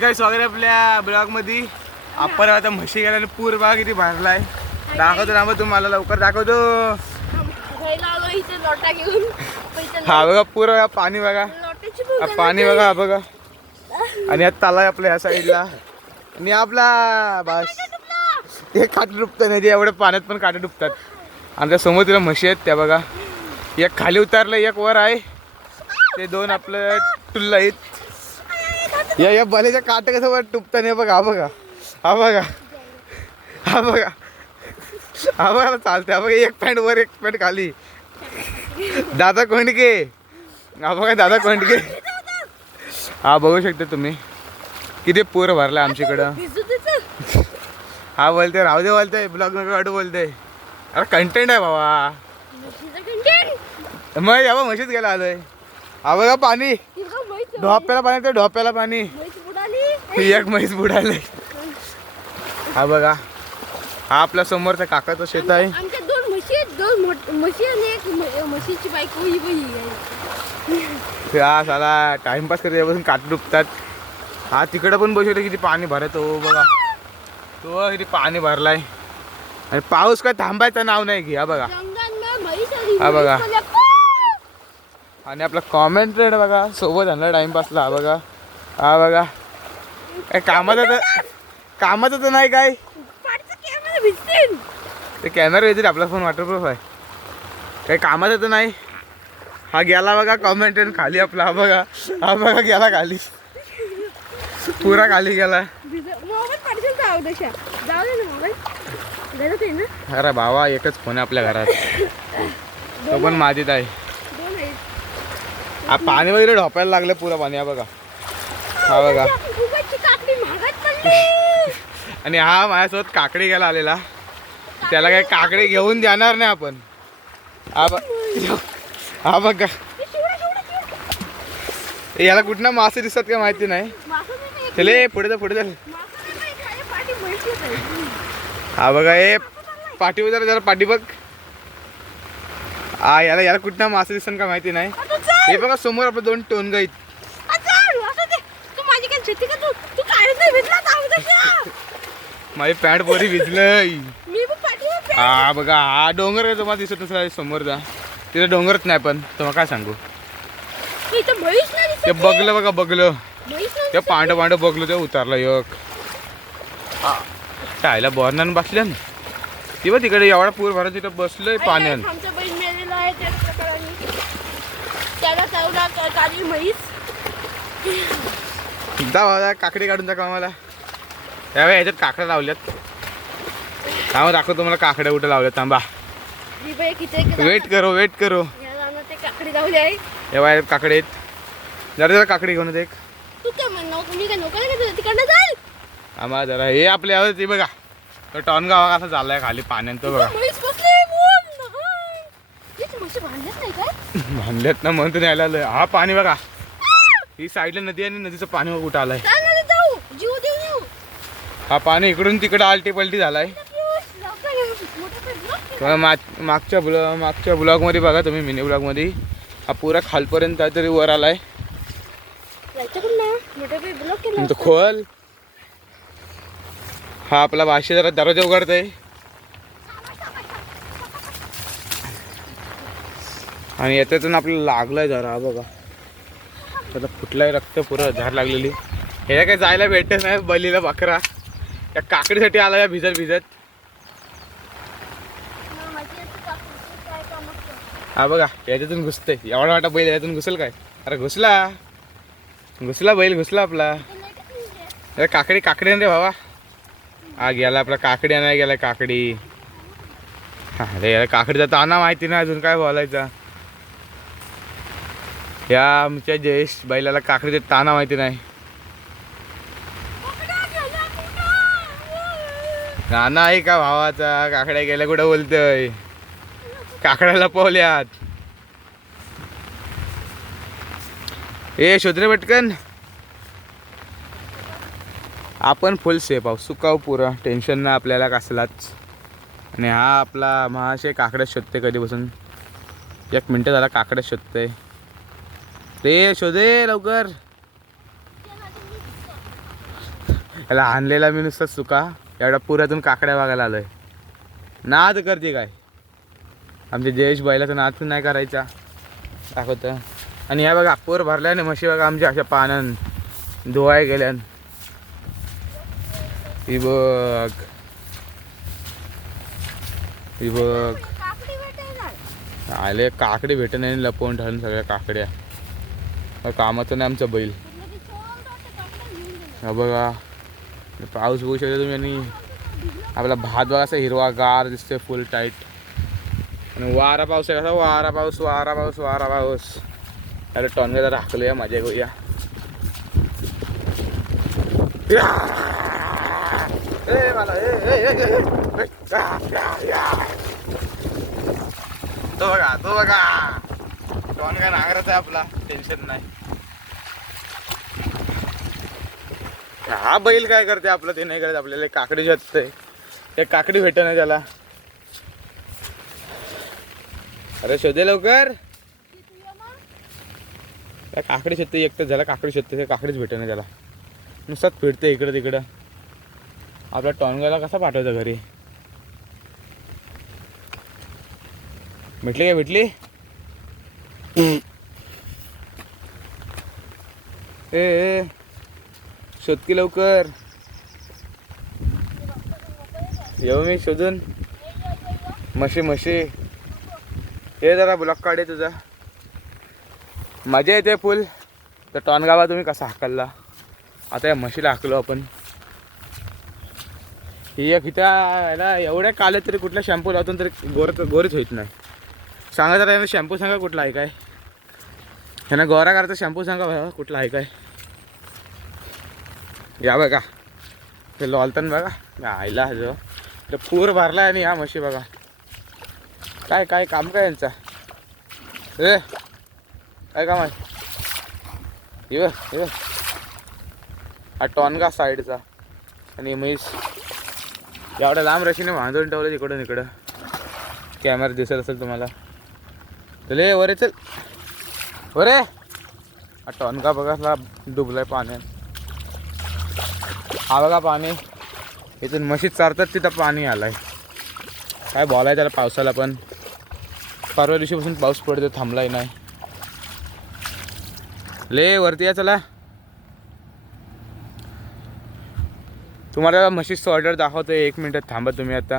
काय स्वागत आहे आपल्या ब्लॉग मध्ये. आपण आता म्हशी गेल्याने पूर बघा किती भरलाय. दाखवतो ना मग तुम्हाला, लवकर दाखवतो. हा बघा पूर बघा, पाणी बघा, पाणी बघा बघा. आणि आता तलाव आपल्या ह्या साईडला. आणि आपला बस ते काटे डुबतात नाही, एवढ्या पाण्यात पण काटे डुबतात. आमच्या समोर तिला म्हशी आहेत त्या बघा. एक खाली उतारलं, एक वर आहे. ते दोन आपलं टुल्ला आहेत. या बलेच्या काटे कसं वर टुपता नाही बघा. हा बघा, हा बघा, हा बघा, हा बघा चालते. हा बघा, एक पॅन्ट वर एक पॅन्ट खाली. दादा कोंडके, हा बघा दादा कोंडके. हा बघू शकता तुम्ही किती पूर भरला आमच्याकडं. हा बोलते राहू दे, बोलते ब्लॉग नको काढू बोलते. अरे कंटेंट आहे बाबा. मग या म्हशीत गेला आलोय. हा बघा पाणी, ढोप्याला पाणी, ते ढोप्याला पाणी. एक म्हैस बुडाले. हा बघा, हा आपल्या समोरचा काकाचं शेत आहे. आमच्या दोन म्हशी आणि एक म्हशीची बायको ही बाई. हा साला टाइमपास करते बसून काट डुबतात. हा तिकडं पण बसवलं किती पाणी भरत हो बघा. तो किती पाणी भरलाय आणि पाऊस काय थांबायचं नाव नाही घे. हा बघा, हा बघा. आणि आपला कॉमेंटेड बघा सोबत आणला टाइमपासला. हा बघा, हा बघा. काय कामाचं तर नाही काय. ते कॅमेरा येतील, आपला फोन वॉटरप्रूफ आहे. काही कामाचं तर नाही. हा गेला बघा कॉमेंटेड खाली आपला. हा बघा, हा बघा गेला खाली, पुरा खाली गेला. अरे भावा एकच फोन आहे आपल्या घरात, तो पण माझीत आहे. हा पाणी वगैरे ढोपायला लागलं पुरा पाणी. हा बघा, हा बघा. आणि हा माझ्यासोबत काकडी घ्यायला आलेला. त्याला काही काकडी घेऊन देणार नाही आपण. हा बघा, याला कुठनं मासे दिसतात का माहिती नाही. चले पुढे जा, पुढे जा. हा बघा, हे पाठी जरा जरा पाठी बघ. हा याला कुठनं मासे दिसतात का माहिती नाही. हे बघा समोर आपलं दोन टोनग आहेत. माझी पॅन्ट बोरी भिजलंय. हा बघा, हा डोंगर तुम्हाला दिसत नसेल समोरचा. तिथे डोंगरच नाही, पण तुम्हाला काय सांगू. ते बघलं बघा, बघलं ते पांढ बघलं, ते उतारलं एक. टायला बोरणानं बसल्या ना ती बघ तिकडे. एवढा पूर भरत तिथं बसलंय पाण्यात. जा काकडी काढून टाका आम्हाला. त्यावेळी ह्याच्यात काकड्या लावल्यात. थांबा दाखवतो तुम्हाला काकड्या कुठे लावल्यात. थांबा, वेट करो. हे काकडे आहेत. जरा काकडी घेऊन देख. आम्हाला जरा हे आपल्या ते बघा, तो टॉन गावा कसा झालाय खाली पाण्यात. तो बघा बांधल्यात ना, म्हणून नाही आलं. हा पाणी बघा, ही साईडला नदी आणि नदीचं पाणी बघ कुठं आलंय. हा पाणी इकडून तिकडे आलटी पलटी झालाय. मागच्या ब्लॉग मध्ये बघा तुम्ही, मिनी ब्लॉग मध्ये. हा पुरा खालपर्यंत काहीतरी वर आलाय. खोल. हा आपला भाषे जरा दरवाजा उघडतोय. आणि याच्यातून आपल्याला लागलाय जरा. हा बघा, आता फुटलाय, रक्त पुरं झाड लागलेली. ह्याला काय जायला भेटत नाही. बलीला बकरा त्या काकडीसाठी आला या भिजत. हा बघा, याच्यातून घुसतंय. एवढा वाटा बैल याच्यातून घुसेल काय. अरे घुसला बैल, घुसला आपला. अरे काकडी रे भावा. हा गेला आपला काकडी आणायला गेला. काकडी. अरे याला काकडीचा ताना माहिती नाही अजून, काय बोलायचा. या आमच्या जयेश बैलाला काकडीचा ताना माहिती नाही. नाना आहे का भावाचा. काकड्या गेल्या कुठं बोलतोय. काकड्याला पोहल्यात. ए शोधरे पटकन. आपण फुल सेफ आहोत, सुकाव पुरा, टेन्शन नाही आपल्याला कसलाच. आणि हा आपला महाशय काकड्या शोधते कधीपासून. 1 मिनटं झाला काकड्या शोधतोय. ते शोधे लवकर. याला आणलेला मी नुसतं सुका एवढा पुरातून काकड्या बघायला आलोय. नाद करते काय आमचे जयेश बैलाचा नाद नाही करायचा दाखवतं. आणि ह्या बघा पूर भरल्याने म्हशी बघा आमच्या अशा पाण्यान धुवाय गेल्यान. ही बघ ही बघ काकडी भेटेल. आले काकडी भेट नाही लपवून ठेवून सगळ्या काकड्या. कामाचं नाही आमचं बैल. हा बघा पाऊस बघू शकता तुम्ही. आणि आपला भात बघा असा हिरवा गार दिसतोय फुल टाईट. आणि वारा पाऊस आहे कसा वारा पाऊस वारा पाऊस वारा पाऊस. अरे टॉनगेला राखलूया मजा करूया. तो बघा टॉनगा नांगरत आहे आपला. टेन्शन नाही. हा बैल काय करते आपलं ते नाही करत आपल्याला. काकडी शोधते ते काकडी भेट नाही त्याला. अरे शोधे लवकर. काकडी शोधते एकटं झाला काकडी शोधते ते काकडीच भेट नाही त्याला. नुसताच फिरते इकडं तिकडं. आपल्या टॉनगाला कसा पाठवायचा घरी. भेटली काय भेटली. ए शोधकी लवकर. येऊ मी शोधून. म्हशी म्हशी हे जरा ब्लॉक काढे तुझा. मजा येते फुल. तर टॉनगावा तुम्ही कसा हाकलला. आता या म्हशीला हाकलो आपण. ही एक इथं याला एवढ्या काले तरी कुठला शॅम्पू लावतो तरी गोरीच होत नाही. सांगा जरा यानं शॅम्पू सांगा कुठला आहे काय. ह्यानं गोरा करायचा शॅम्पू सांगा भावा कुठला आहे काय. या बघा ते लॉलतन बघा आईला जो तर पूर भरला आहे. आणि या म्हशी बघा काय काय काम काय यांचा. ए काय काम आहे. ये हा टॉनगा साईडचा. आणि म्हैस एवढ्या लांब रशीने बांधून ठेवलं इकडून इकडं. कॅमेरा दिसत असेल तुम्हाला. चले वरे चल वरे. हा टॉनगा बघा डुबलाय पाण्यात. हा बघा पाणी इथून म्हशीत चारतात तिथं पाणी आलाय. काय बोलाय त्याला पावसाला पण. परवा दिवशीपासून पाऊस पडतो थांबलाय नाही. ले वरती या चला. तुम्हाला म्हशीचं ऑर्डर दाखवतोय 1 मिनिट थांबा तुम्ही आता.